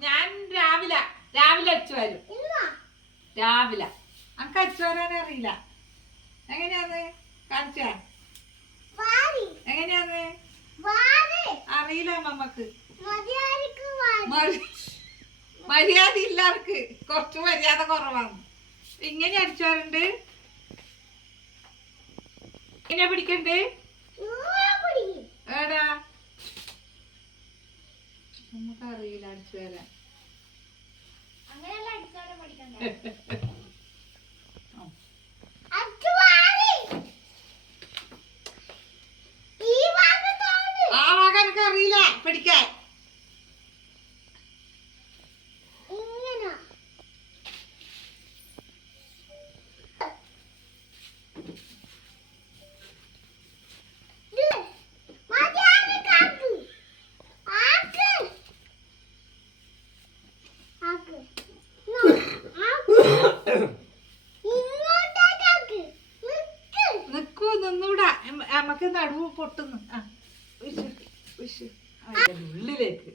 ഞാൻ രാവിലെ രാവിലെ അടിച്ചു വരും. രാവിലെ. അനക്ക് അടിച്ചു വരാൻ അറിയില്ല. എങ്ങനെയാന്ന്? കാണിച്ച? എങ്ങനെയാന്ന്? അറിയില്ല മമ്മക്ക്. മരി- മര്യാദ ഇല്ല അവർക്ക്. കുറച്ച് മര്യാദ കുറവാണ്. ഇങ്ങനെ അടിച്ചു വരണ്ട്. ഇങ്ങനെ പിടിക്കണ്ട്. നമുക്ക് അറിയില്ല അടിച്ചു വരാൻ ആ. വക എനിക്ക് അറിയില്ല പിടിക്കാൻ നമുക്ക് നടുവ് പൊട്ടുന്നു. ആ ഉള്ളിലേക്ക്.